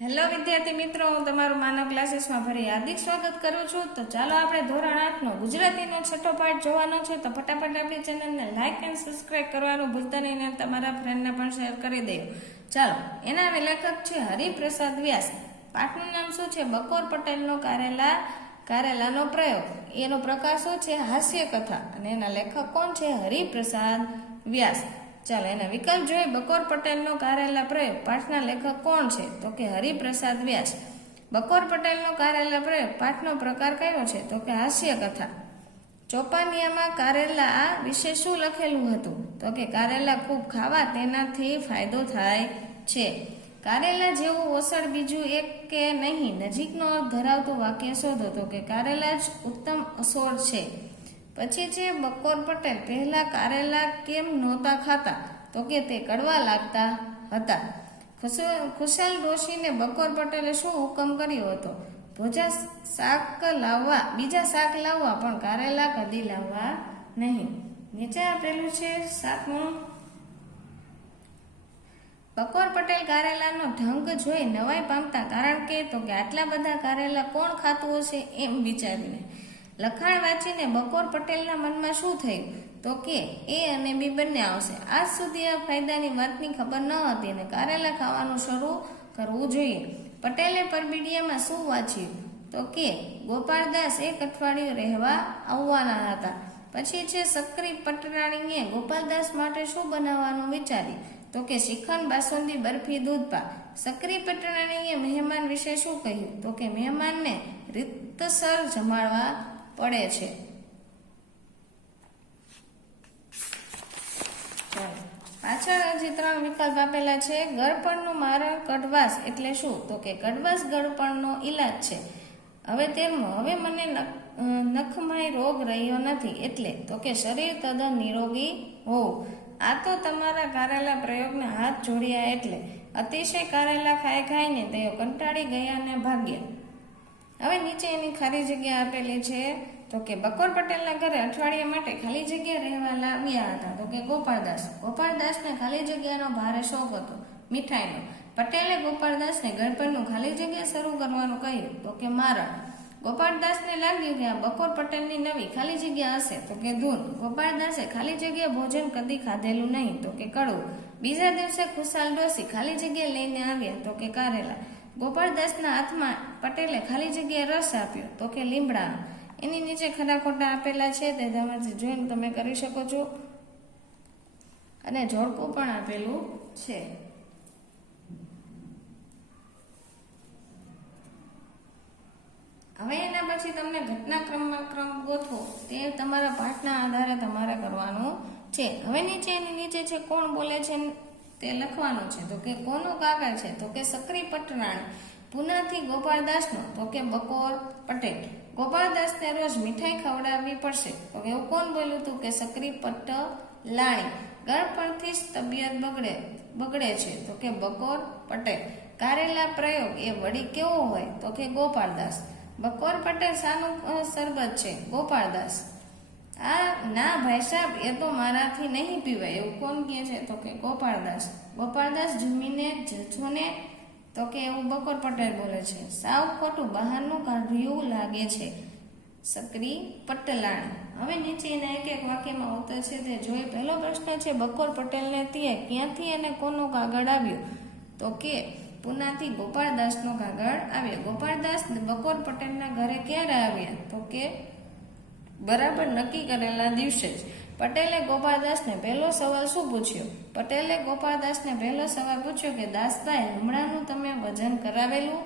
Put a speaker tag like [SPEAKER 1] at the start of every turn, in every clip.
[SPEAKER 1] Hello વિદ્યાર્થી મિત્રો. હું તમારું માનવ ક્લાસીસમાં ફરી હાર્દિક સ્વાગત કરું છું. તો ચાલો આપણે ધોરણ આઠનો ગુજરાતીનો છઠ્ઠો પાઠ જોવાનો છે. તો ફટાફટ આપણી ચેનલને લાઇક એન્ડ સબસ્ક્રાઇબ કરવાનું ભૂલતા નહીં તમારા ફ્રેન્ડને પણ શેર કરી દેજો. ચાલો, એના લેખક છે હરિપ્રસાદ વ્યાસ. પાઠનું નામ શું છે? બકોર પટેલનો કારેલા, કારેલાનો પ્રયોગ. એનો પ્રકાર શું છે? હાસ્ય કથા અને એના લેખક કોણ છે? હરિપ્રસાદ વ્યાસ. ચાલો, એના વિકલ્પ જોઈએ. બકોર પટેલનો કારેલા પ્રયોગ. પાઠના લેખક કોણ છે? તો કે હરિપ્રસાદ વ્યાસ. બકોર પટેલનો કારેલા પ્રયોગ પાઠનો પ્રકાર કયો છે? તો કે હાસ્ય કથા. ચોપાનિયામાં કારેલા આ વિશે શું લખેલું હતું? તો કે કારેલા ખૂબ ખાવા તેનાથી ફાયદો થાય છે. કારેલા જેવું ઓસડ બીજું એક કે નહીં? નજીકનો ધરાવતું વાક્ય શોધો. તો કે કારેલા જ ઉત્તમ અસોડ છે. પછી છે બકોર પટેલ પહેલા કારેલા કેમ નહોતા ખાતા, તો કે તે કડવા લાગતા હતા. ખુશ- ખુશાલ ડોશીને બકોર પટેલે શું હુકમ કર્યો હતો? ભોજા શાક લાવવા, બીજા શાક લાવવા પણ કારેલા કદી લાવવા નહીં. નીચે આપેલું છે શાકનું બકોર પટેલ કારેલાનો ઢંગ જોઈ નવાઈ પામતા કારણ કે, તો કે આટલા બધા કારેલા કોણ ખાતું હશે એમ વિચારીને લખાણ વાંચીને બકોર પટેલના મનમાં શું થયું? તો કે, એ અને બી બંને આવશે. આજ સુધી આ ફાયદાની વાતની ખબર ન હતી અને કારેલા ખાવાનું શરૂ કરવું જોઈએ. પટેલે પરબીડિયામાં શું વાંચ્યું? તો કે, ગોપાળદાસ એક અઠવાડિયું રહેવા આવવાના હતા. પછી છે સક્રી પટરાણીએ ગોપાલદાસ માટે શું બનાવવાનું વિચાર્યું? તો કે, શ્રીખંડ બાસુંદી બરફી દૂધપા સક્રી પટરાણીએ મહેમાન વિશે શું કહ્યું? તો કે, મહેમાનને રીતસર જમાડવા પડે છે. પાછળ હજી ત્રણ વિકલ્પ આપેલા છે, ગળપણનું મારણ કડવાશ એટલે શું? તો કે કડવાશ ગળપણનો ઈલાજ છે. હવે તેમાં હવે મને નખમય રોગ રહ્યો નથી એટલે તો કે શરીર તદ્દન નિરોગી હોવું આ તો તમારા કારેલા પ્રયોગને હાથ જોડ્યા એટલે. અતિશય કારેલા ખાઈ ખાઈને તેઓ કંટાળી ગયા ને ભાગ્યા. હવે નીચે એની ખાલી જગ્યા આપેલી છે, તો કે બકોર પટેલના ઘરે અઠવાડિયા માટે ખાલી જગ્યા રહેવા લાવ્યા હતા. તો કે ગોપાળદાસ, ગોપાળદાસને ખાલી જગ્યાનો ભારે શોખ હતો, મીઠાઈનો. પટેલે ગોપાળદાસને ગણપણનું ખાલી જગ્યા શરૂ કરવાનું કહ્યું. તો કે મારણ ગોપાળદાસને લાગ્યું કે આ બકોર પટેલની નવી ખાલી જગ્યા હશે. તો કે ધૂન. ગોપાળદાસે ખાલી જગ્યા ભોજન કદી ખાધેલું નહીં. તો કે કડવું. બીજા દિવસે ખુશાલ ડોસી ખાલી જગ્યા લઈને આવ્યા. તો કે કારેલા. ગોપાળદાસના હાથમાં પટેલે ખાલી જગ્યાએ રસ આપ્યો, તો કે લીમડા એની નીચે ખરા ખોટા આપેલા છે, તે તમારે જોઈને તમે કરી શકો છો. અને જોડકું પણ આપેલું છે. હવે એના પછી તમને ઘટનાક્રમમાં ક્રમ ગોઠવો, તે તમારા પાઠના આધારે તમારે કરવાનું છે. હવે નીચે એની નીચે છે કોણ બોલે છે તે લખવાનું છે. તો કે કોનું કાગળ છે? તો કે સક્રી પટરાણી. પુનાથી ગોપાળદાસનો. તો કે બકોર પટેલ. ગોપાળદાસને રોજ મીઠાઈ ખવડાવવી પડશે. તો કે એવું કોણ બોલ્યું હતું કે સક્રી પટ્ટ લાણી ગળપણથી જ તબિયત બગડે બગડે છે. તો કે બકોર પટેલ. કારેલા પ્રયોગ એ વળી કેવો હોય? તો કે ગોપાળદાસ. બકોર પટેલ શાનું સરબત છે. ગોપાળદાસ. આ ના ભાઈ સાહેબ એ તો મારાથી નહીં પીવાય, એવું કોણ કહે છે? તો કે ગોપાળદાસ. ગોપાળદાસ જમીને જજો ને તો કે એવું બકોર પટેલ બોલે છે. સાવ ખોટું, બહારનું કાઢ્યું લાગે છે. સક્રી પટલાણ. હવે નીચે એના એક એક વાક્યમાં ઉત્તર છે તે જોઈ, પહેલો પ્રશ્ન છે, બકોર પટેલને તે ક્યાંથી અને કોનો કાગળ આવ્યો? તો કે પુનાથી ગોપાળદાસનો કાગળ આવ્યો. ગોપાળદાસ બકોર પટેલના ઘરે ક્યારે આવ્યા? તો કે બરાબર નક્કી કરેલા દિવસે જ. પટેલે ગોપાલદાસને પહેલો સવાલ શું પૂછ્યો? પટેલે ગોપાળદાસને પહેલો સવાલ પૂછ્યો કે, દાસભાઈ, હમણાંનું તમે વજન કરાવેલું?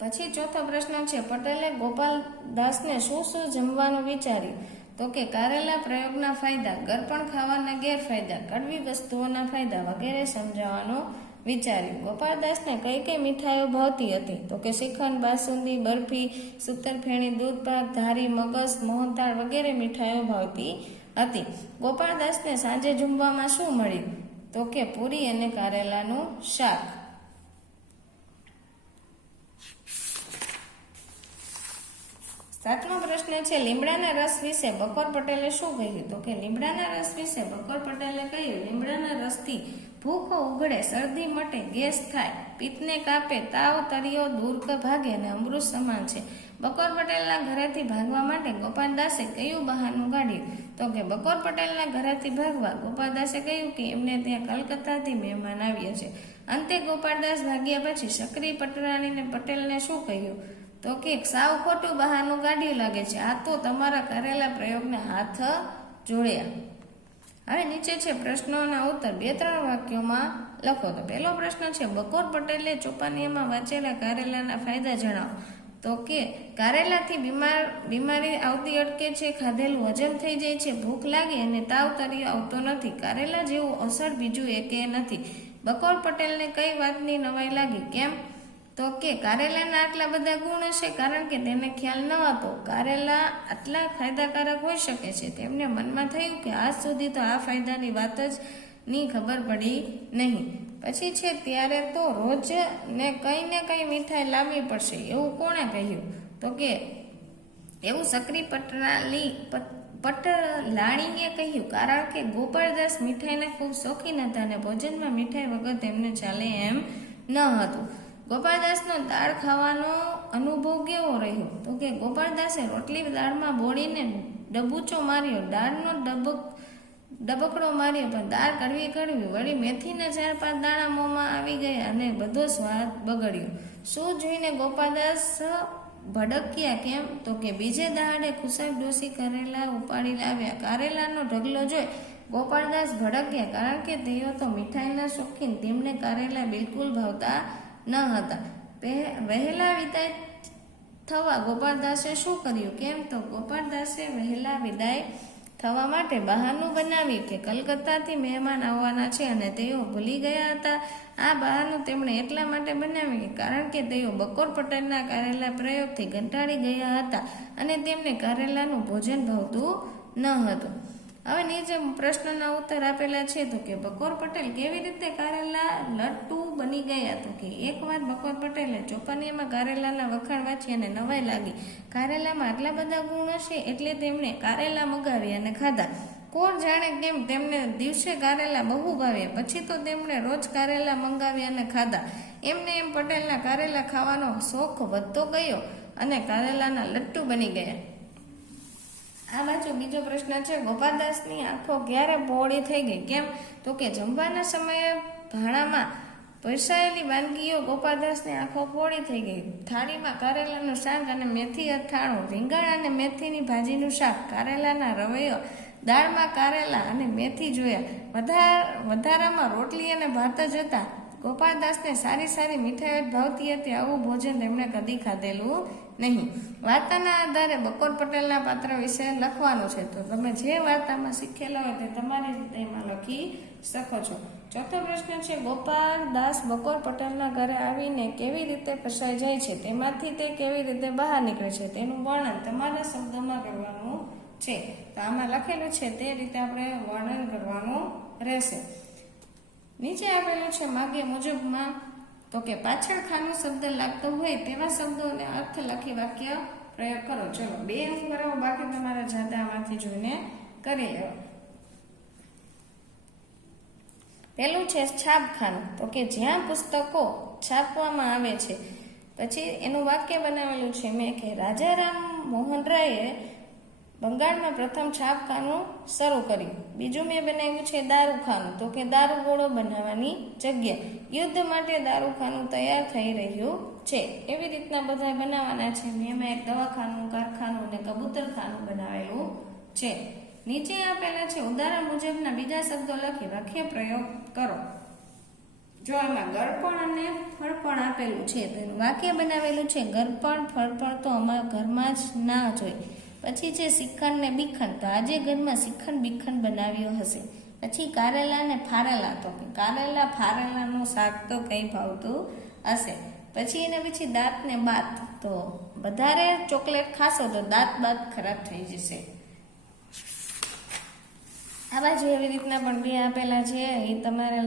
[SPEAKER 1] પછી ચોથો પ્રશ્ન છે, પટેલે ગોપાલદાસને શું શું જમવાનું વિચાર્યું? તો કે, કારેલા પ્રયોગના ફાયદા ગરપણ ખાવાના ગેરફાયદા, કડવી વસ્તુઓના ફાયદા વગેરે સમજાવવાનું વિચાર્યું. ગોપાળદાસને કઈ કઈ મીઠાઈઓ ભાવતી હતી? તો કે શ્રીખંડ, બાસુંદી, બરફી સૂતરફેણી દૂધપાક ધારી મગસ મોહનથાળ વગેરે મીઠાઈઓ ભાવતી હતી. ગોપાળદાસને સાંજે જમવામાં શું મળ્યું? તો કે પૂરી અને કારેલાનું શાક. સાતમો પ્રશ્ન છે, લીમડાના રસ વિશે બકોર પટેલે શું કહ્યું? તો કે લીમડાના રસ વિશે બકોર પટેલે કહ્યું, લીમડાના રસથી ભૂખ ઉઘડે શરદી મટે, ગેસ થાય, પિત્તને કાપે, તાવ તરિયો દૂર ભાગે અને અમૃત સમાન છે. બકોર પટેલના ઘરેથી ભાગવા માટે ગોપાલદાસે કયું બહાનું કાઢ્યું તો કે બકોર પટેલના ઘરેથી ભાગવા, ગોપાલદાસે કહ્યું કે એમને ત્યાં કલકત્તાથી મહેમાન આવ્યા છે. અંતે ગોપાલદાસ ભાગ્યા પછી સક્રી પટરાણીને પટેલને શું કહ્યું? તો કે સાવ ખોટું બહાનું કાઢ્યું લાગે છે. આ તો તમારા કરેલા પ્રયોગને હાથ જોડ્યા. હવે નીચે છે પ્રશ્નોના ઉત્તર. બે ત્રણ વાક્યોમાં લખો તો પહેલો પ્રશ્ન છે, બકોર પટેલે ચોપાનીયામાં વાંચેલા કારેલાના ફાયદા જણાવો. તો કે, કારેલાથી બીમાર, બીમારી આવતી અટકે છે, ખાધેલું હજમ થઈ જાય છે, ભૂખ લાગે અને તાવ તરી આવતો નથી. કારેલા જેવું અસર બીજું એકે નથી. બકોર પટેલને કઈ વાતની નવાઈ લાગી? કેમ? તો કે કારેલાના આટલા બધા ગુણ હશે કારણ કે તેને ખ્યાલ ન હતો. કારેલા આટલા ફાયદાકારક હોઈ શકે છે. તેમને મનમાં થયું કે આજ સુધી તો આ ફાયદાની વાત જ ની ખબર પડી નહીં. પછી છે ત્યારે તો રોજ ને કંઈ ને કંઈ મીઠાઈ લાવવી પડશે એવું કોણે કહ્યું? તો કે એવું સક્રી પટરાલી પટલાણીએ કહ્યું, કારણ કે ગોપાળદાસ મીઠાઈના ખૂબ શોખીન હતા અને ભોજનમાં મીઠાઈ વગર તેમને ચાલે એમ ન હતું. ગોપાળદાસનો દાળ ખાવાનો અનુભવ કેવો રહ્યો? તો કે ગોપાળદાસે રોટલી દાળમાં બોળીને ડબુચો માર્યો, દાળનો ડબક, ડબકડો માર્યો, પણ દાળ કડવી કડવી વળી મેથીના ચાર પાંચ દાણા મોંમાં આવી ગયા અને બધો સ્વાદ બગડ્યો. શું જોઈને ગોપાળદાસ ભડક્યા કેમ? તો કે બીજે દહાડે ખુશાક ડોસી કરેલા ઉપાડી લાવ્યા કારેલાનો ઢગલો જોઈ ગોપાળદાસ ભડક્યા, કારણ કે તેઓ તો મીઠાઈના શોખીન. તેમને કારેલા બિલકુલ ભાવતા ન હતા. વહેલા વિદાય થવા ગોપાળદાસે શું કર્યું? કેમ તો ગોપાળદાસે વહેલા વિદાય થવા માટે બહાનું બનાવ્યું કે કલકત્તાથી મહેમાન આવવાના છે અને તેઓ ભૂલી ગયા હતા. આ બહાનું તેમણે એટલા માટે બનાવ્યું કારણ કે તેઓ બકોર પટેલના કારેલા પ્રયોગથી કંટાળી ગયા હતા અને તેમને કારેલાનું ભોજન ભાવતું ન હતું. હવે નીચે પ્રશ્નના ઉત્તર આપેલા છે તો કે બકોર પટેલ કેવી રીતે કારેલા લટ્ટુ બની ગયા? તો કે એકવાર બકોર પટેલે ચોપાનીયામાં કારેલાના વખાણ વાંચી અને નવાઈ લાગી. કારેલામાં આટલા બધા ગુણ હશે એટલે તેમણે કારેલા મગાવી અને ખાધા. કોણ જાણે કેમ તેમને દિવસે કારેલા બહુ ભાવ્યા પછી તો તેમણે રોજ કારેલા મંગાવ્યા અને ખાધા. એમને એમ પટેલના કારેલા ખાવાનો શોખ વધતો ગયો અને કારેલાના લટ્ટુ બની ગયા. આ બાજુ બીજો પ્રશ્ન છે, ગોપાલદાસની આંખો ક્યારે પહોળી થઈ ગઈ? કેમ? તો કે જમવાના સમયે ભાણામાં પરસાયેલી વાનગીઓ ગોપાલદાસની આંખો પહોળી થઈ ગઈ. થાળીમાં કારેલાનું શાક અને મેથી અથાણું, રીંગણ અને મેથીની ભાજીનું શાક, કારેલાના રવૈયો, દાળમાં કારેલા અને મેથી જોયા. વધાર, વધારામાં રોટલી અને ભાત જ હતા. ગોપાલદાસને સારી સારી મીઠાઈઓ ભાવતી હતી, આવું ભોજન તેમણે કદી ખાધેલું નહીં. વાર્તાના આધારે બકોર પટેલના પાત્ર વિશે લખવાનું છે. તો તમે જે વાર્તામાં શીખેલા હોય તે તમારી રીતે એમાં લખી શકો છો. ચોથો પ્રશ્ન છે, ગોપાલ દાસ બકોર પટેલના ઘરે આવીને કેવી રીતે ફસાઈ જાય છે? તેમાંથી તે કેવી રીતે બહાર નીકળે છે? તેનું વર્ણન તમારા શબ્દોમાં કરવાનું છે. તો આમાં લખેલું છે, તે રીતે આપણે વર્ણન કરવાનું રહેશે. નીચે આપેલું છે માગે મુજબમાં તો કે પાછળ ખાનો શબ્દ લાગતો હોય તેવા શબ્દોને અર્થ લખી વાક્ય પ્રયોગ કરો. ચલો, બે અંક કરાવો બાકી તમારા જાતે આમાંથી જોઈને કરી લેવા પેલું છે છાપખાનું. તો કે જ્યાં પુસ્તકો છાપવામાં આવે છે, પછી એનું વાક્ય બનાવેલું છે મેં કે રાજારામ મોહન રાયે બંગાળમાં પ્રથમ છાપખાનું શરૂ કર્યું. બીજું મેં બનાવ્યું છે દારૂખાનું. તો કે દારૂગોળો બનાવવાની જગ્યા. યુદ્ધ માટે દારૂખાનું તૈયાર થઈ રહ્યું છે. એવી રીતના બધા બનાવવાના છે. મેં એમાં એક દવાખાનું, કારખાનું અને કબૂતરખાનું બનાવેલું છે. નીચે આપેલા છે. ઉદાહરણ મુજબના બીજા શબ્દો લખી વાક્ય પ્રયોગ કરો. જો આમાં ગળપણ અને ફળપણ આપેલું છે, તો વાક્ય બનાવેલું છે, ગળપણ, ફળપણ તો અમારા ઘરમાં જ ના જોઈ પછી છે શ્રીખંડ ને બીખંડ તો આજે ઘરમાં શ્રીખંડ બીખંડ બનાવ્યો હશે. પછી કારેલા ને ફારેલા, તો કારેલા ફારેલાનું શાક તો કંઈ ભાવતું હશે. પછી એના પછી દાંત ને બાત, તો વધારે ચોકલેટ ખાશો તો દાંત બાત ખરાબ થઈ જશે. આ બાજુ એવી રીતના પણ બે આપેલા છે, એ તમારે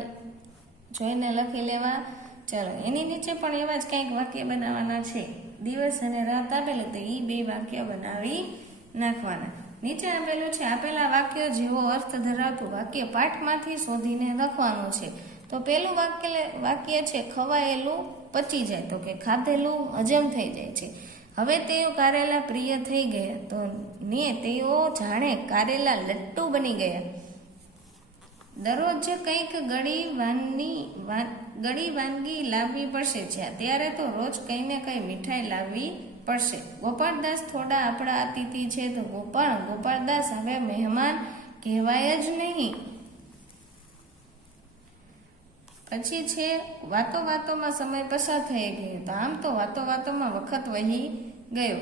[SPEAKER 1] જોઈને લખી લેવા. ચાલો, એની નીચે પણ એવા જ કંઈક વાક્ય બનાવવાના છે. દિવસ અને રાત આપેલું તો એ બે વાક્ય બનાવી નાખવાના. નીચે આપેલું છે, આપેલા વાક્ય જેવો અર્થ ધરાવતું વાક્ય પાઠમાંથી શોધીને લખવાનું છે. તો પહેલું વાક્ય વાક્ય છે, ખવાયેલું પચી જાય. તો કે, ખાધેલું હજમ થઈ જાય છે. હવે તેઓ કારેલા પ્રિય થઈ ગયા. તો ને તેઓ જાણે કારેલા લટ્ટુ બની ગયા. દરરોજ કંઈક ગળી વાનની, વાન- ગળી વાનગી લાવવી પડશે ત્યારે તો રોજ કંઈ ને કંઈ મીઠાઈ લાવવી પડશે. ગોપાળદાસ થોડા આપણા અતિથિ છે તો ગોપાળ, ગોપાળદાસ હવે મહેમાન કહેવાય જ નહીં. પછી છે વાતો વાતોમાં સમય પસાર થઈ ગયો તો આમ તો વાતો વાતોમાં વખત વહી ગયો.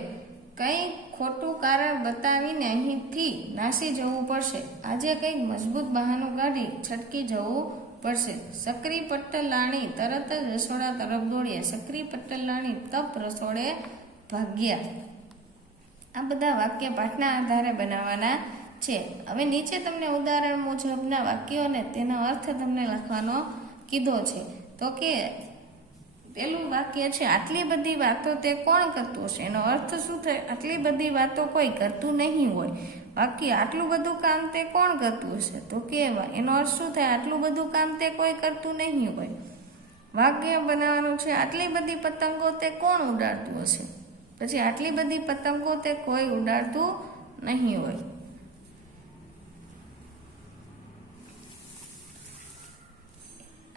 [SPEAKER 1] કંઈ ખોટું કારણ બતાવીને અહીંથી નાસી જવું પડશે. આજે કંઈક મજબૂત બહાનું કાઢી છટકી જવું પડશે. સક્રી પટ્ટલાણી તરત જ રસોડા તરફ દોડ્યા. સક્રી પટ્ટલાણી તપ રસોડે ભાગ્યા. આ બધા વાક્ય પાઠના આધારે બનાવવાના છે. હવે નીચે તમને ઉદાહરણ મુજબના વાક્યો અને તેનો અર્થ તમને લખવાનો કીધો છે. તો કે પેલું વાક્ય છે, આટલી બધી વાતો તે કોણ કરતું હશે? એનો અર્થ શું થાય? આટલી બધી વાતો કોઈ કરતું નહીં હોય. વાક્ય આટલું બધું કામ તે કોણ કરતું હશે? તો કે એનો અર્થ શું થાય? આટલું બધું કામ તે કોઈ કરતું નહીં હોય. વાક્ય બનાવવાનું છે. આટલી બધી પતંગો તે કોણ ઉડાડતું હશે? પછી આટલી બધી પતંગો તે કોઈ ઉડાડતું નહીં હોય.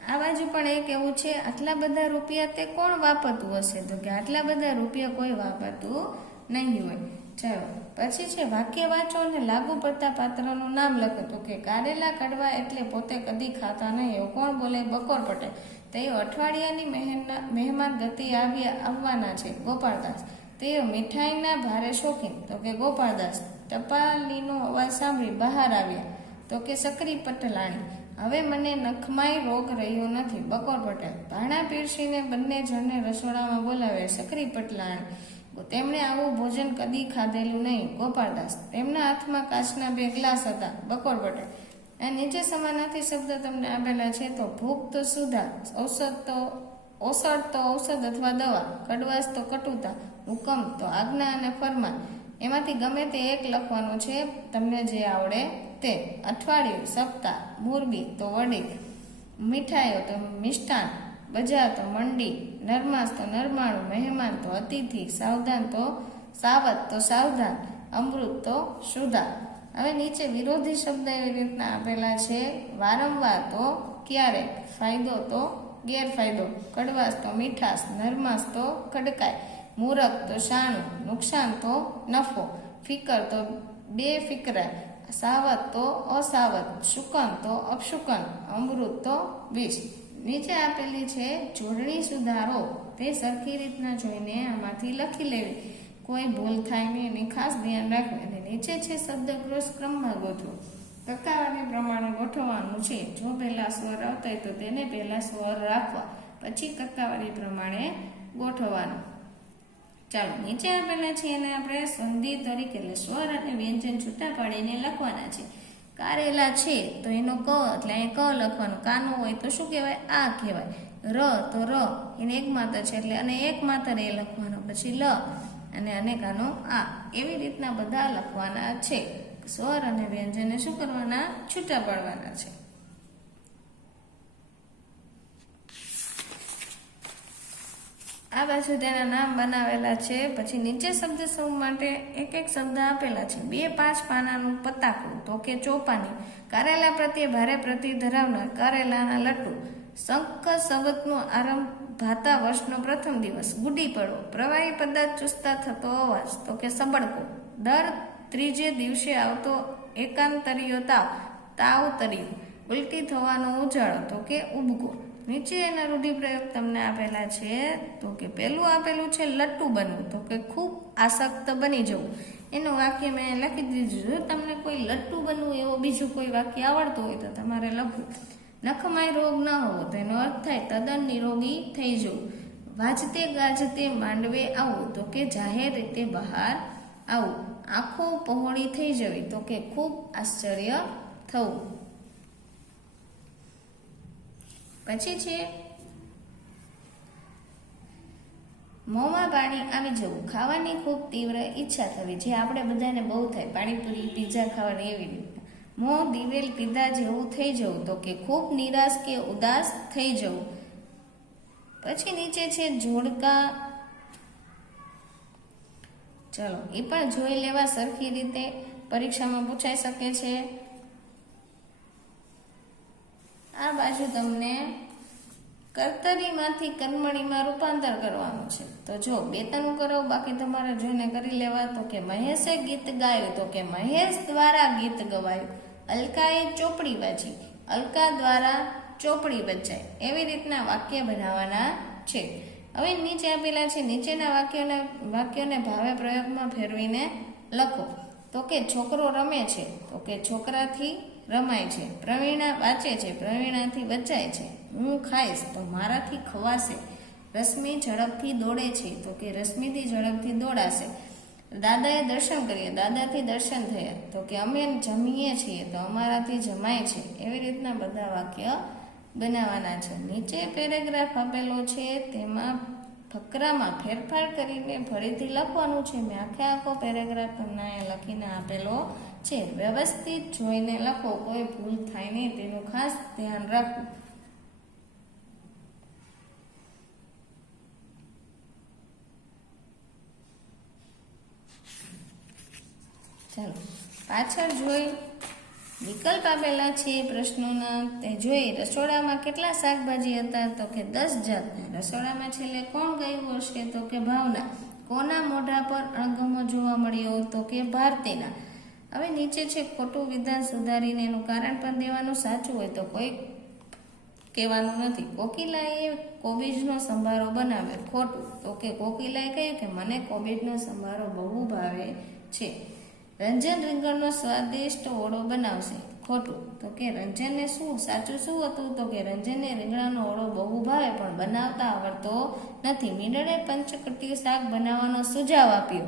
[SPEAKER 1] આ બાજુ પણ એક એવું છે, આટલા બધા રૂપિયા તે કોણ વાપરતું હશે? તો કે આટલા બધા રૂપિયા કોઈ વાપરતું નહીં હોય. ચાલો. પછી છે, વાક્ય વાંચો અને લાગુ પડતા પાત્રનું નામ લખો. તો કે કારેલા કડવા એટલે પોતે કદી ખાતા નહીં. એવું કોણ બોલે? બકોર પટેલ. તેઓ અઠવાડિયાની મહેના મહેમાન ગતિ આવ્યા આવવાના છે. ગોપાળદાસ. તેઓ મીઠાઈના ભારે શોખીન. તો કે ગોપાળદાસ, ટપાલીનો અવાજ સાંભળી બહાર આવ્યા. તો કે સકરી પટલાણી. હવે મને નખમાય રોગ રહ્યો નથી. બકોર પટેલ. ભાણા પીરસીને બંને જણને રસોડામાં બોલાવે. સકરી પટલાણી. તેમણે આવું ભોજન કદી ખાધેલું નહીં. ગોપાળદાસ, તેમના હાથમાં કાચના બે ગ્લાસ હતા, બકોર બટે આ નીચે સમાનાથી શબ્દ તમને આપેલા છે, તો ભૂખ તો સુધા, ઔષધ તો ઓસડ તો ઔષધ અથવા દવા, કડવાશ તો કટુતા, હુકમ તો આજ્ઞા અને ફરમાન. એમાંથી ગમે તે એક લખવાનું છે, તમને જે આવડે તે. અઠવાડિયું, સપ્તાહ, મોરબી તો વડી મીઠાઈઓ તો મિષ્ટાન બજાર તો મંડી, નરમાસ તો નરમાણું મહેમાન તો અતિથિ, સાવધાન તો સાવત તો સાવધાન, અમૃત તો સુધા. હવે નીચે વિરોધી શબ્દ એવી રીતના આપેલા છે, વારંવાર તો ક્યારેક ફાયદો તો ગેરફાયદો, કડવાશ તો મીઠાશ, નરમાશ તો કડકાય, મૂરખ તો શાણું, નુકસાન તો નફો, ફિકર તો બે ફિકરાય સાવત તો અસાવધ, શુકન તો અપશુકન, અમૃત તો વિષ. નીચે આપેલી છે, જોડણી સુધારો. તે સરખી રીતના જોઈને આમાંથી લખી લેવી. કોઈ ભૂલ થાય નહીં, એની ખાસ ધ્યાન રાખવું. અને નીચે છે શબ્દ ક્રોસ ક્રમમાં ગોઠવો. ટકાવારી પ્રમાણે ગોઠવવાનું છે. જો પહેલાં સ્વર આવતા હોય તો તેને પહેલાં સ્વર રાખવા, પછી ટકાવારી પ્રમાણે ગોઠવવાનું. ચાલો, નીચે આપેલા છે એને આપણે સંધિ તરીકે એટલે સ્વર અને વ્યંજન છૂટા પાડીને લખવાના છે. કારેલા છે, તો એનો ક, એટલે અહીં ક લખવાનું. કાનું હોય તો શું કહેવાય? આ કહેવાય. ર તો ર. એને એક માત્ર છે, એટલે અને એક માત્ર એ લખવાનો. પછી લ અને અનેકાનો આ. એવી રીતના બધા લખવાના છે. સ્વર અને વ્યંજનને શું કરવાના? છૂટા પાડવાના છે. આ બાજુ તેના નામ બનાવેલા છે. પછી નીચે શબ્દ સૌ માટે એક એક શબ્દ આપેલા છે. બે પાંચ પાનાનું પતાકું તો કે ચોપાની. કારેલા પ્રત્યે ભારે પ્રતિ ધરાવનાર કારેલાના લટ્ટુ. શંખ શબ્દનો આરંભ ભાતા વર્ષનો પ્રથમ દિવસ. ગુડી પડો પ્રવાહી પદાર્થ ચુસ્તા થતો અવાજ તો કે સબડકો. દર ત્રીજે દિવસે આવતો એકાંતરિયો તાવ તાવ તર્યું ઉલટી થવાનો ઉજાળો તો કે ઉબકો. નીચે એના રૂઢિપ્રયોગ તમને આપેલા છે, તો કે પહેલું આપેલું છે લટ્ટુ બનવું, તો કે ખૂબ આસક્ત બની જવું. એનું વાક્ય મેં લખી દીધું તમને કોઈ લટ્ટુ બનવું એવો બીજું કોઈ વાક્ય આવડતું હોય તો તમારે લખવું. નખમાય રોગ ન હોવો, તો એનો અર્થ થાય તદ્દન નિરોગી થઈ જવું. વાજતે ગાજતે માંડવે આવું, તો કે જાહેર રીતે બહાર આવું. આંખો પહોળી થઈ જવી, તો કે ખૂબ આશ્ચર્ય થવું. પછી છે, મોંમાં પાણી આવી જવું. ખાવાની ખૂબ તીવ્ર ઈચ્છા થવી. જે આપણે બધાને બહુ થાય. પાણીપુરી પીઝા ખાવાની એવી રીતના. મોં દિવેલ પીધા જેવું થઈ જવું તો કે ખૂબ નિરાશ કે ઉદાસ થઈ જવું. પછી નીચે છે જોડકા. ચલો, એ પણ જોઈ લેવા સરખી રીતે પરીક્ષામાં પૂછાઈ શકે છે. આ બાજુ તમને કર્તરીમાંથી કર્મણીમાં રૂપાંતર કરવાનું છે. તો જો બે તન કરો, બાકી તમારે જોઈને કરી લેવા તો કે મહેશે ગીત ગાયું, તો કે મહેશ દ્વારા ગીત ગવાયું. અલકાએ ચોપડી વાંચી. અલકા દ્વારા ચોપડી વચાય એવી રીતના વાક્ય બનાવવાના છે. હવે નીચે આપેલા છે, નીચેના વાક્યોને વાક્યોને ભાવે પ્રયોગમાં ફેરવીને લખો. તો કે છોકરો રમે છે, તો કે છોકરાથી રમાય છે, પ્રવીણા વાંચે છે, પ્રવીણાથી વચાય છે, હું ખાઈશ, તો મારાથી ખવાશે, રશ્મિ ઝડપથી દોડે છે, તો કે રશ્મિથી ઝડપથી દોડાશે. દાદાએ દર્શન કરીએ, દાદાથી દર્શન થયા, તો કે અમે જમીએ છીએ, તો અમારાથી જમાય છે, એવી રીતના બધા વાક્ય બનાવવાના છે. નીચે પેરેગ્રાફ આપેલો છે, તેમાં ફકરામાં ફેરફાર કરીને ફરીથી લખવાનું છે. મેં આખે આખો પેરેગ્રાફ તમને લખીને આપેલો છે. વ્યવસ્થિત જોઈને લખો. કોઈ ભૂલ થાય નહીં. તેનું ખાસ ધ્યાન રાખવું. ચાલો. પાછળ જોઈ વિકલ્પ આપેલા છે પ્રશ્નોના. તે જોઈ રસોડામાં કેટલા શાકભાજી હતા? તો કે દસ જાતના. રસોડામાં છેલ્લે કોણ ગયું હશે? તો કે ભાવના. કોના મોઢા પર અણગમો જોવા મળ્યો? તો કે ભારતીના. હવે નીચે છે, ખોટું વિધાન સુધારીને એનું કારણ પણ દેવાનું સાચું હોય તો કોઈ કહેવાનું નથી. કોકિલાએ કોબીજનો સંભારો બનાવ્યો, ખોટું. તો કે કોકિલાએ કહ્યું કે, મને કોબીજનો સંભારો બહુ ભાવે છે. રંજન રીંગણનો સ્વાદિષ્ટ ઓળો બનાવશે. ખોટું. તો કે રંજનને શું? સાચું શું હતું? તો કે રંજનને રીંગણાનો ઓળો બહુ ભાવે, પણ બનાવતા આવડતો નથી. મીંડળે પંચકટ્યું શાક બનાવવાનો સુઝાવ આપ્યો.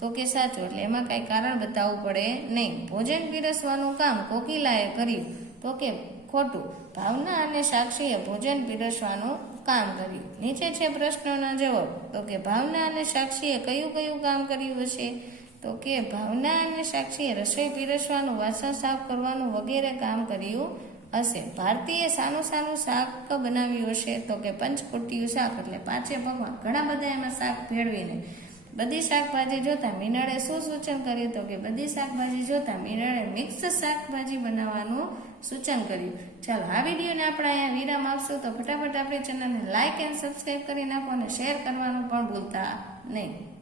[SPEAKER 1] તો કે સાચું. એટલે એમાં કાંઈ કારણ બતાવવું પડે નહીં. ભોજન પીરસવાનું કામ કોકિલાએ કર્યું. તો કે ખોટું. ભાવના અને સાક્ષીએ ભોજન પીરસવાનું કામ કર્યું. નીચે છે પ્રશ્નોના જવાબ. તો કે ભાવના અને સાક્ષીએ કયું કયું કામ કર્યું હશે? તો કે ભાવના અને સાક્ષીએ રસોઈ પીરસવાનું, વાસણ સાફ કરવાનું વગેરે કામ કર્યું હશે. ભારતીય સાનું સાનું શાક બનાવ્યું હશે તો કે પંચકોટિયું શાક એટલે પાંચે પગમાં ઘણા બધા એમાં શાક ભેળવીને. બધી શાકભાજી જોતા મીનાળે શું સૂચન કર્યું તો કે બધી શાકભાજી જોતા મીનાળે મિક્સ શાકભાજી બનાવવાનું સૂચન કર્યું. ચાલો, આ વિડીયોને આપણે અહીંયા વિરામ આપશું. તો ફટાફટ આપણી ચેનલને લાઇક એન્ડ સબસ્ક્રાઈબ કરી નાખો અને શેર કરવાનું પણ ભૂલતા નહીં.